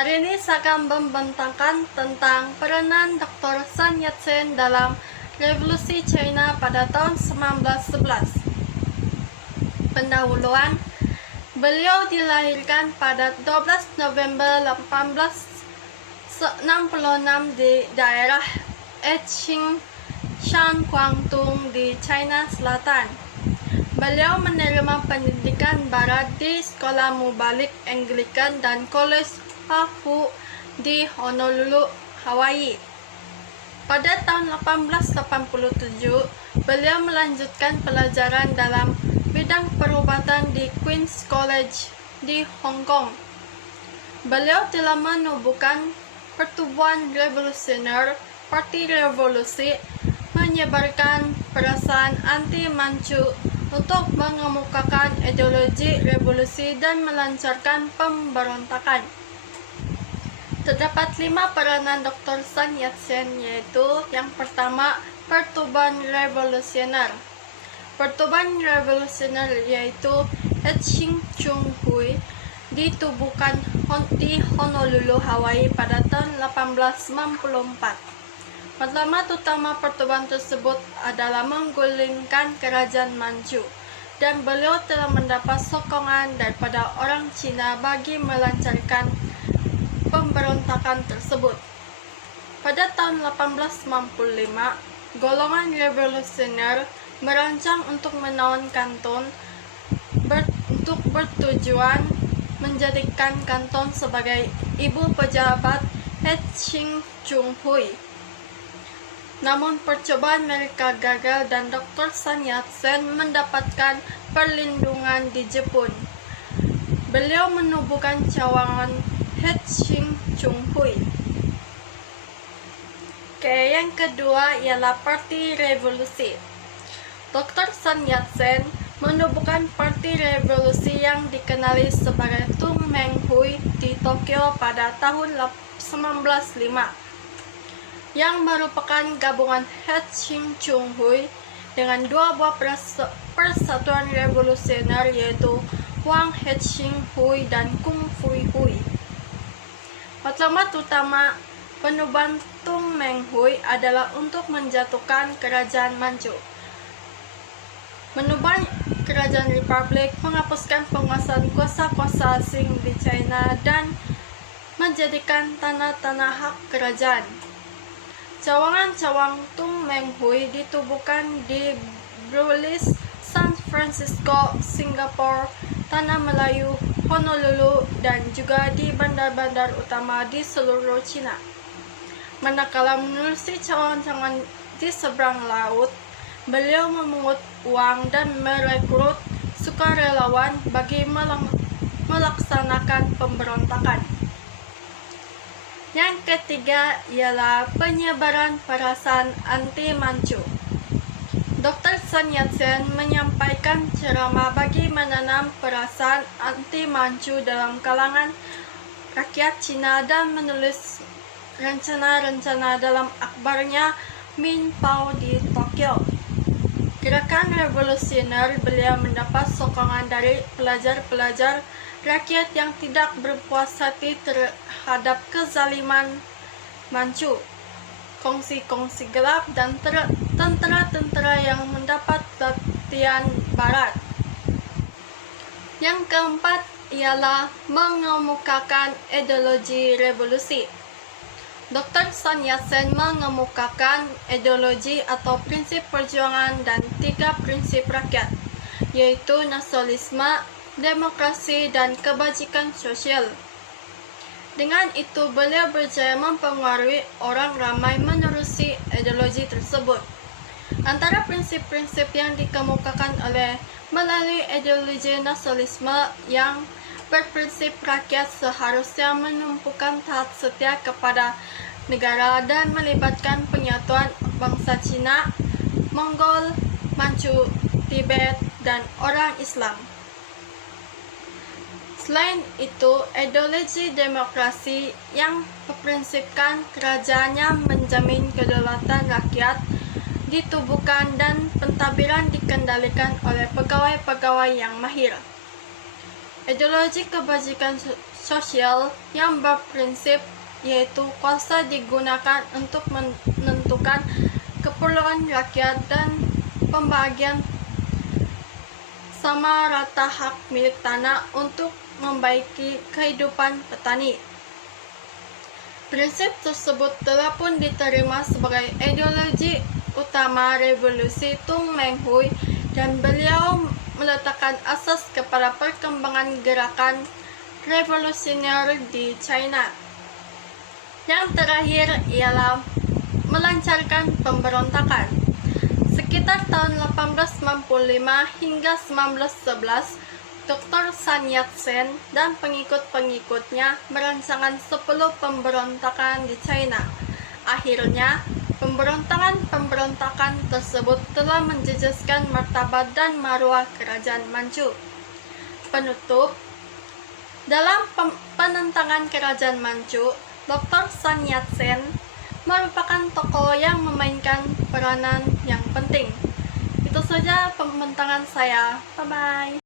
Hari ini saya akan membentangkan tentang peranan Dr. Sun Yat-sen dalam Revolusi China pada tahun 1911. Pendahuluan, beliau dilahirkan pada 12 November 1866 di daerah Eching, Shan, Guangdong di China Selatan. Beliau menerima pendidikan barat di Sekolah Mubalik Anglikan dan College Fu di Honolulu, Hawaii. Pada tahun 1887, beliau melanjutkan pelajaran dalam bidang perubatan di Queen's College di Hong Kong. Beliau telah menubuhkan pertubuhan revolusioner, Parti Revolusi, menyebarkan perasaan anti-Manchu untuk mengemukakan ideologi revolusi dan melancarkan pemberontakan. Terdapat 5 peranan Dr. Sun Yat-sen, yaitu yang pertama, pertubuhan revolusioner. Pertubuhan revolusioner yaitu Eching Chung Hui ditubuhkan di Honolulu, Hawaii pada tahun 1894. Matlamat utama pertubuhan tersebut adalah menggulingkan kerajaan Manchu, dan beliau telah mendapat sokongan daripada orang Cina bagi melancarkan pemberontakan tersebut. Pada tahun 1895, golongan revolusioner merancang untuk menawan kanton untuk bertujuan menjadikan kanton sebagai ibu pejabat Eching Chung Hui. Namun percobaan mereka gagal dan Dr. Sun Yat-sen mendapatkan perlindungan di Jepun. Beliau menubuhkan cawangan Eching Chung Hui. Yang kedua ialah Parti Revolusi. Dr. Sun Yat-sen menubuhkan Parti Revolusi yang dikenali sebagai Tung Meng Hui di Tokyo pada tahun 1905, yang merupakan gabungan Eching Chung Hui dengan 2 buah persatuan revolusioner, yaitu Wang Eching Hui dan Kung Fui Hui. Matlamat utama penubuhan Tung Meng Hui adalah untuk menjatuhkan kerajaan Manchu, menubuh kerajaan Republik, menghapuskan penguasaan kuasa-kuasa asing di China, dan menjadikan tanah-tanah hak kerajaan. Cawangan-cawang Tung Meng Hui ditubuhkan di Belize, San Francisco, Singapura, Tanah Melayu, Honolulu, dan juga di bandar-bandar utama di seluruh Cina. Manakala menelusuri cawangan-cawangan di seberang laut, beliau memungut uang dan merekrut sukarelawan bagi melaksanakan pemberontakan. Yang ketiga ialah penyebaran perasaan anti-Manchu. Dr. Sun Yat-sen menyampaikan ceramah bagi menanam perasaan anti-Manchu dalam kalangan rakyat Cina dan menulis rencana-rencana dalam akhbarnya Min Pao di Tokyo. Gerakan revolusioner beliau mendapat sokongan dari pelajar-pelajar rakyat yang tidak berpuas hati terhadap kezaliman Manchu, kongsi-kongsi gelap, dan tentara-tentara yang mendapat latihan barat. Yang keempat ialah mengemukakan ideologi revolusi. Dr. Sun Yat-sen mengemukakan ideologi atau prinsip perjuangan dan 3 prinsip rakyat, yaitu nasionalisme, demokrasi, dan kebajikan sosial. Dengan itu, beliau berjaya mempengaruhi orang ramai menerusi ideologi tersebut. Antara prinsip-prinsip yang dikemukakan melalui ideologi nasionalisme yang berprinsip rakyat seharusnya menumpukan taat setia kepada negara dan melibatkan penyatuan bangsa Cina, Mongol, Manchu, Tibet, dan orang Islam. Selain itu, ideologi demokrasi yang berprinsipkan kerajaannya menjamin kedaulatan rakyat ditubuhkan dan pentadbiran dikendalikan oleh pegawai-pegawai yang mahir. Ideologi kebajikan sosial yang berprinsip yaitu kuasa digunakan untuk menentukan keperluan rakyat dan pembagian sama rata hak milik tanah untuk membaiki kehidupan petani. Prinsip tersebut telah pun diterima sebagai ideologi utama revolusi Tung Meng Hui dan beliau meletakkan asas kepada perkembangan gerakan revolusioner di China. Yang terakhir ialah melancarkan pemberontakan. Sekitar tahun 1895 hingga 1911, Dr. Sun Yat-sen dan pengikut-pengikutnya merancangkan 10 pemberontakan di China. Akhirnya, pemberontakan tersebut telah menjejaskan martabat dan marwah kerajaan Manchu. Penutup, dalam penentangan kerajaan Manchu, Dr. Sun Yat-sen merupakan tokoh yang memainkan peranan yang penting. Itu saja pembentangan saya. Bye-bye.